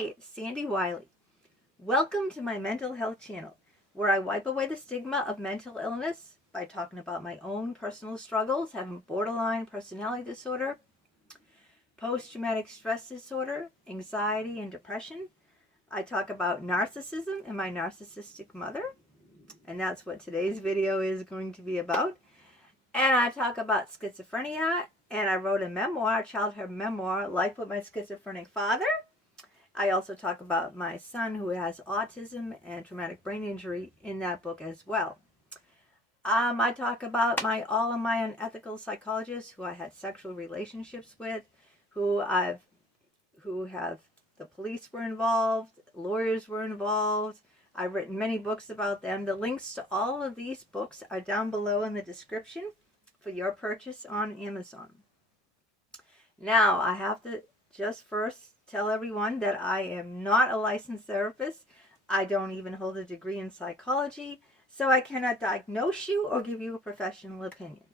Hi, it's Sandy Wyllie. Welcome to my mental health channel, where I wipe away the stigma of mental illness by talking about my own personal struggles, having borderline personality disorder, post-traumatic stress disorder, anxiety, and depression. I talk about narcissism and my narcissistic mother, and that's what today's video is going to be about. And I talk about schizophrenia, and I wrote a memoir, a childhood memoir, Life with My Schizophrenic Father. I also talk about my son who has autism and traumatic brain injury in that book as well. I talk about all of my unethical psychologists who I had sexual relationships with, who have the police were involved, lawyers were involved. I've written many books about them. The links to all of these books are down below in the description for your purchase on Amazon. Now, I have to just first tell everyone that I am not a licensed therapist. I don't even hold a degree in psychology, so I cannot diagnose you or give you a professional opinion.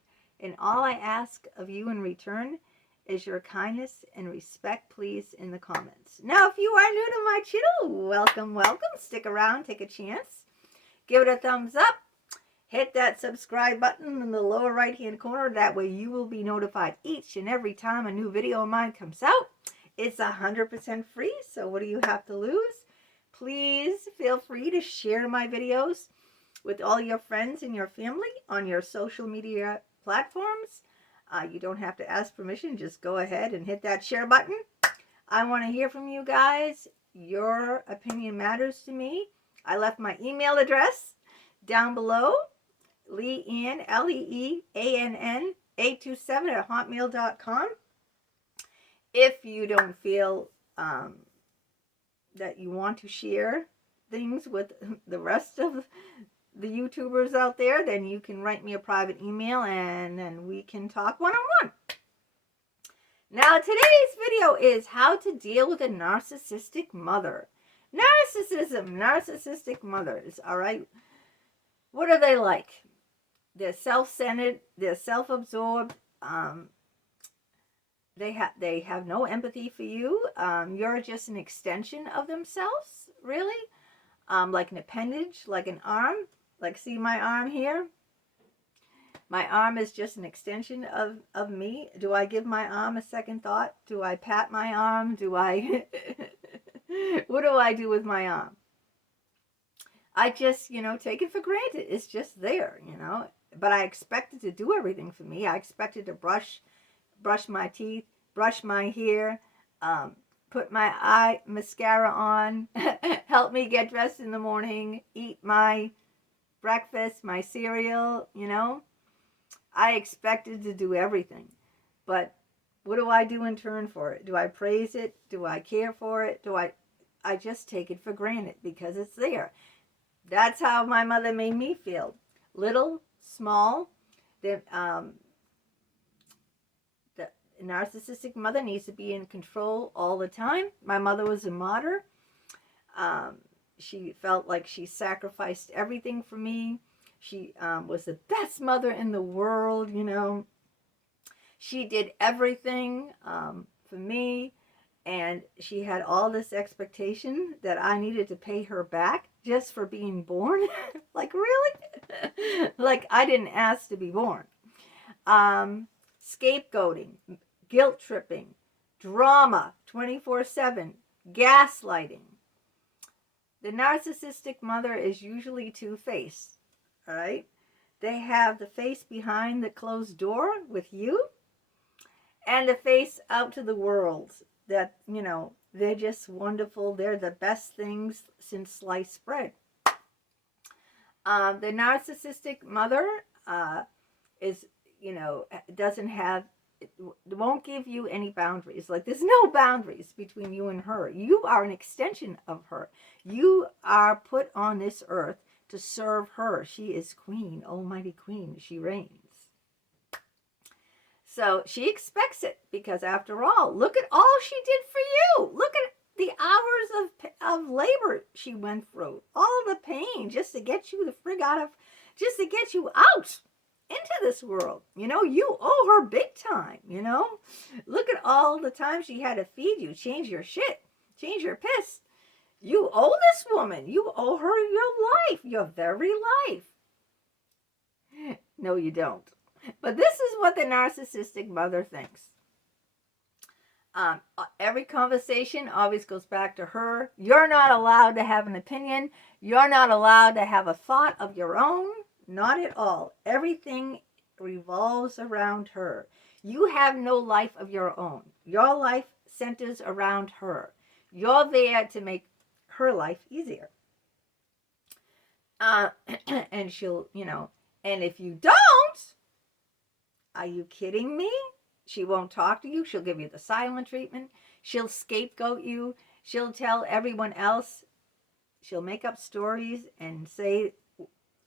And all I ask of you in return is your kindness and respect, please, in the comments. Now, if you are new to my channel, welcome, welcome. Stick around, take a chance. Give it a thumbs up. Hit that subscribe button in the lower right-hand corner. That way you will be notified each and every time a new video of mine comes out. It's 100% free, so what do you have to lose? Please feel free to share my videos with all your friends and your family on your social media platforms. You don't have to ask permission. Just go ahead and hit that share button. I want to hear from you guys. Your opinion matters to me. I left my email address down below. Leann, Leann 827@hotmail.com. If you don't feel that you want to share things with the rest of the YouTubers out there, then you can write me a private email and then we can talk one-on-one. Now, today's video is how to deal with a narcissistic mother. Narcissism, narcissistic mothers, all right? What are they like? They're self-centered, they're self-absorbed, they have no empathy for you. You're just an extension of themselves, really. Like an appendage, like an arm. Like, see my arm here? My arm is just an extension of me. Do I give my arm a second thought? Do I pat my arm? Do I... What do I do with my arm? I just, take it for granted. It's just there, But I expect it to do everything for me. I expect it to brush my teeth, brush my hair, put my eye mascara on, help me get dressed in the morning, eat my breakfast, my cereal, I expect it to do everything. But what do I do in turn for it? Do I praise it? Do I care for it? I just take it for granted because it's there. That's how my mother made me feel. Little, small. The narcissistic mother needs to be in control all the time. My mother was a martyr. She felt like she sacrificed everything for me. She was the best mother in the world, She did everything for me. And she had all this expectation that I needed to pay her back just for being born. Like, really? Like, I didn't ask to be born. Scapegoating, guilt tripping, drama 24/7, gaslighting. The narcissistic mother is usually two-faced, all right? They have the face behind the closed door with you and the face out to the world that, they're just wonderful. They're the best things since sliced bread. The narcissistic mother is, won't give you any boundaries. Like, there's no boundaries between you and her. You are an extension of her. You are put on this earth to serve her. She is queen, almighty queen. She reigns. So she expects it because, after all, look at all she did for you. Look at the hours of labor she went through. All the pain just to get you the frig out of, just to get you out into this world. You owe her big time, Look at all the time she had to feed you, change your shit. Change your piss. You owe this woman. You owe her your life, your very life. No, you don't. But this is what the narcissistic mother thinks. Every conversation always goes back to her. You're not allowed to have an opinion. You're not allowed to have a thought of your own. Not at all. Everything revolves around her. You have no life of your own. Your life centers around her. You're there to make her life easier. And she'll, and if you don't, are you kidding me? She won't talk to you. She'll give you the silent treatment. She'll scapegoat you. She'll tell everyone else. She'll make up stories and say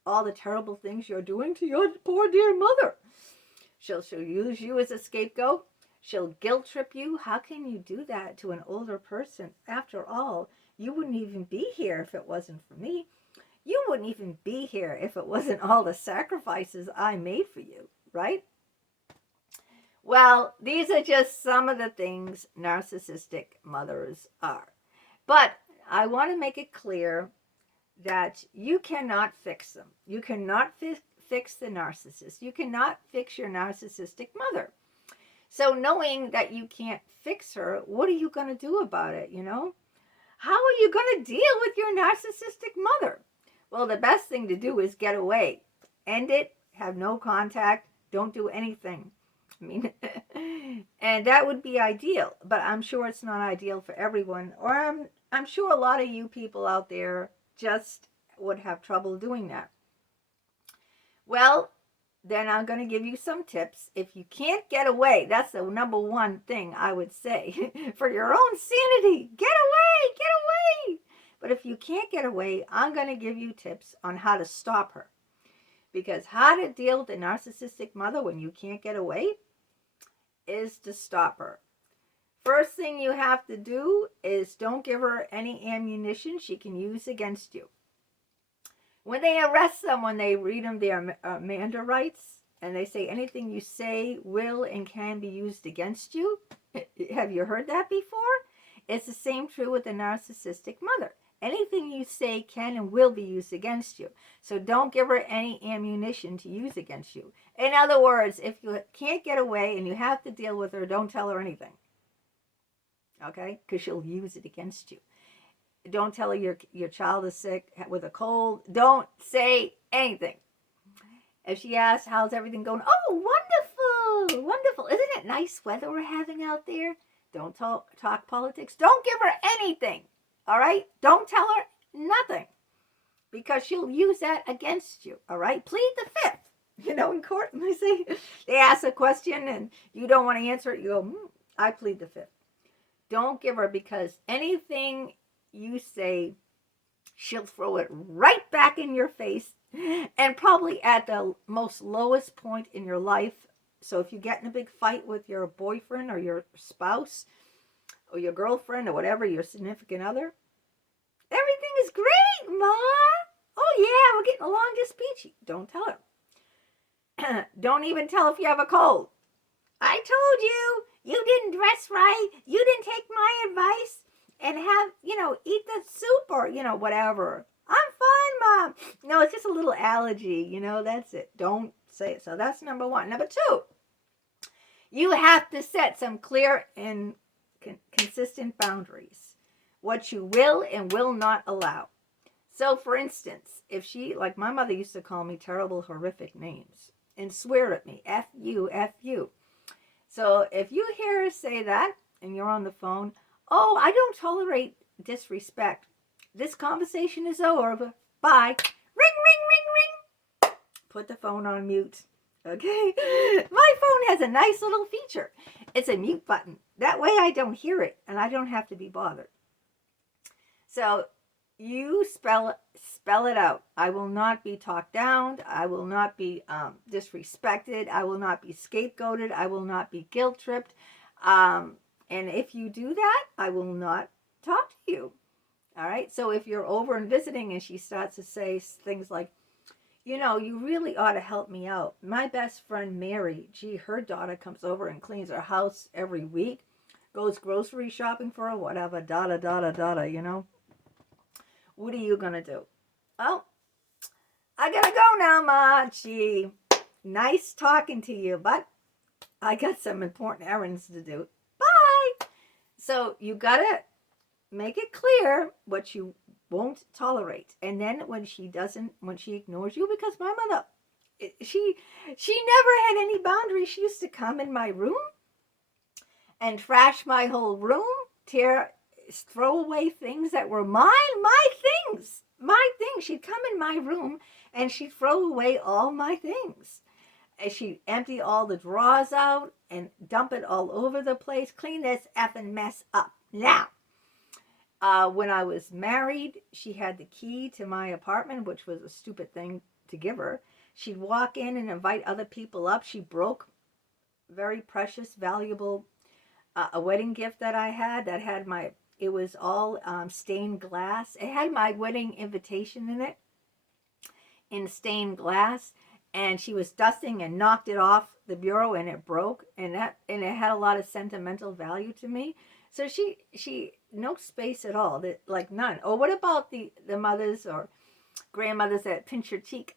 all the terrible things you're doing to your poor dear mother. She'll use you as a scapegoat. She'll guilt trip you. How can you do that to an older person? After all, you wouldn't even be here if it wasn't for me. You wouldn't even be here if it wasn't all the sacrifices I made for you, right? Well, these are just some of the things narcissistic mothers are. But I want to make it clear that you cannot fix them. You cannot fix the narcissist. You cannot fix your narcissistic mother. So knowing that you can't fix her, what are you going to do about it, How are you going to deal with your narcissistic mother? Well, the best thing to do is get away. End it. Have no contact. Don't do anything. And that would be ideal, but I'm sure it's not ideal for everyone, or I'm sure a lot of you people out there just would have trouble doing that. Well, then I'm going to give you some tips. If you can't get away, that's the number one thing I would say for your own sanity. Get away, get away. But if you can't get away, I'm going to give you tips on how to stop her. Because how to deal with a narcissistic mother when you can't get away is to stop her. First thing you have to do is don't give her any ammunition she can use against you. When they arrest someone, they read them their Amanda rights, and they say anything you say will and can be used against you. Have you heard that before? It's the same true with a narcissistic mother. Anything you say can and will be used against you. So don't give her any ammunition to use against you. In other words, if you can't get away and you have to deal with her, don't tell her anything. Okay? Because she'll use it against you. Don't tell her your child is sick with a cold. Don't say anything. If she asks, how's everything going? Oh, wonderful, wonderful. Isn't it nice weather we're having out there? Don't talk politics. Don't give her anything. All right? Don't tell her nothing, because she'll use that against you. All right? Plead the fifth. In court, they ask a question and you don't want to answer it. You go, I plead the fifth. Don't give her, because anything you say, she'll throw it right back in your face, and probably at the most lowest point in your life. So if you get in a big fight with your boyfriend or your spouse or your girlfriend or whatever, your significant other, everything is great, Ma. Oh yeah, we're getting along just peachy. Don't tell her. Don't even tell if you have a cold. I told you, you didn't dress right. You didn't take my advice and have, eat the soup or, whatever. I'm fine, Mom. No, it's just a little allergy, that's it. Don't say it. So that's number one. Number two, you have to set some clear and consistent boundaries. What you will and will not allow. So, for instance, if she, like my mother used to call me terrible, horrific names and swear at me, F you, F you. So if you hear her say that and you're on the phone, oh, I don't tolerate disrespect. This conversation is over. Bye. Ring, ring, ring, ring. Put the phone on mute. Okay? My phone has a nice little feature. It's a mute button. That way I don't hear it and I don't have to be bothered. So you spell it out. I will not be talked down. I will not be disrespected. I will not be scapegoated. I will not be guilt tripped. And if you do that, I will not talk to you. All right. So if you're over and visiting and she starts to say things like, you really ought to help me out. My best friend, Mary, her daughter comes over and cleans her house every week. goes grocery shopping for her, whatever, you know. What are you going to do? Well, I got to go now, 𝗪𝗂𝗍. Nice talking to you, but I got some important errands to do. Bye. So you got to make it clear what you won't tolerate. And then when she ignores you, because my mother, she never had any boundaries. She used to come in my room and trash my whole room, throw away things that were my things. She'd come in my room and she'd throw away all my things. And she'd empty all the drawers out and dump it all over the place. Clean this effing mess up now. When I was married, she had the key to my apartment, which was a stupid thing to give her. She'd walk in and invite other people up. She broke very precious, valuable, a wedding gift that I had that had it was all stained glass. It had my wedding invitation in it, in stained glass. And she was dusting and knocked it off the bureau and it broke. And it had a lot of sentimental value to me. So she no space at all, like none. Or what about the mothers or grandmothers that pinch your cheek?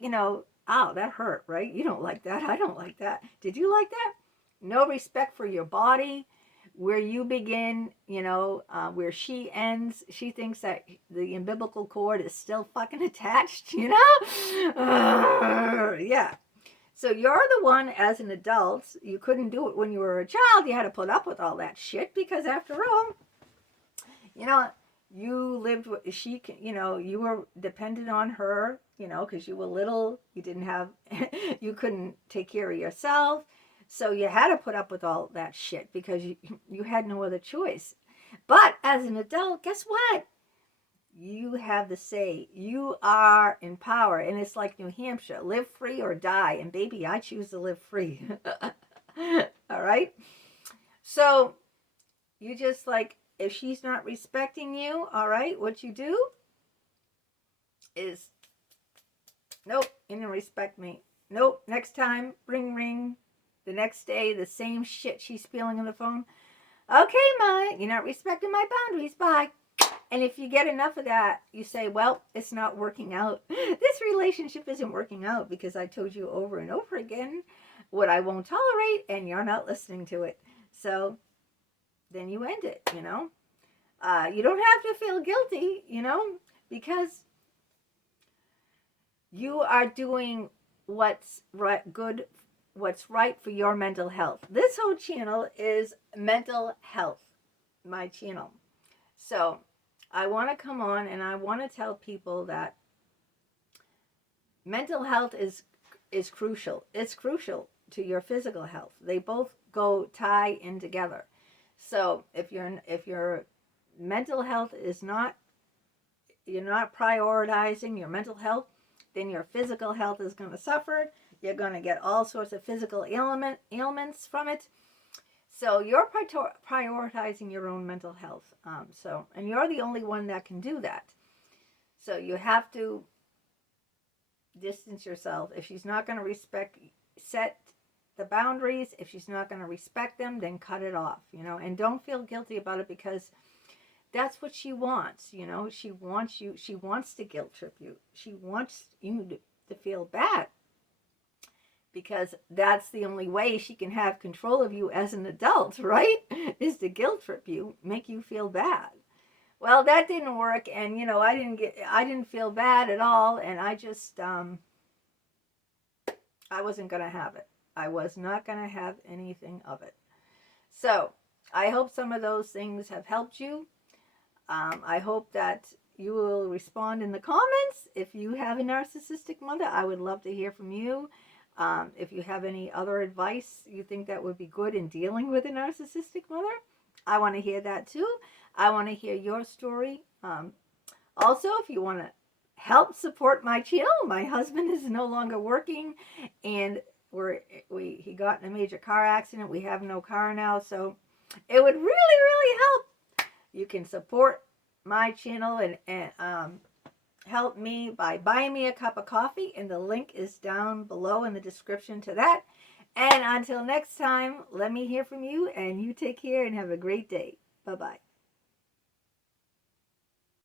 You know, ow, that hurt, right? You don't like that. I don't like that. Did you like that? No respect for your body, where you begin, you know, where she ends. She thinks that the umbilical cord is still fucking attached, you know? Yeah. So you're the one, as an adult, you couldn't do it when you were a child. You had to put up with all that shit because, after all, you know, you lived with, you know, you were dependent on her, you know, because you were little. You didn't have, you couldn't take care of yourself. So you had to put up with all that shit because you had no other choice. But as an adult, guess what? You have the say. You are in power. And it's like New Hampshire. Live free or die. And baby, I choose to live free. All right? So you just like, if she's not respecting you, all right, what you do is, nope, you didn't respect me. Nope, next time, ring, ring. The next day, the same shit she's spilling on the phone. Okay, Ma, you're not respecting my boundaries. Bye. And if you get enough of that, you say, well, it's not working out. This relationship isn't working out because I told you over and over again what I won't tolerate, and you're not listening to it. So then you end it, you know. You don't have to feel guilty, you know, because you are doing what's right for your mental health. This whole channel is mental health, my channel. So I want to come on and I want to tell people that mental health is crucial. It's crucial to your physical health. They both tie in together. So if your mental health is not, you're not prioritizing your mental health, then your physical health is going to suffer. You're going to get all sorts of physical ailments from it. So you're prioritizing your own mental health. And you're the only one that can do that. So you have to distance yourself. If she's not going to set the boundaries. If she's not going to respect them, then cut it off, you know. And don't feel guilty about it because that's what she wants, you know. She wants to guilt trip you. She wants you to feel bad. Because that's the only way she can have control of you as an adult, right? Is to guilt trip you, make you feel bad. Well, that didn't work, and you know, I didn't feel bad at all, and I just I wasn't gonna have it. I was not gonna have anything of it. So I hope some of those things have helped you. I hope that you will respond in the comments. If you have a narcissistic mother, I would love to hear from you. If you have any other advice you think that would be good in dealing with a narcissistic mother, I want to hear that too. I want to hear your story. Also, if you want to help support my channel, my husband is no longer working, and he got in a major car accident. We have no car now, so it would really, really help. You can support my channel and help me by buying me a cup of coffee, and the link is down below in the description to that. And until next time, let me hear from you, and you take care and have a great day. Bye-bye.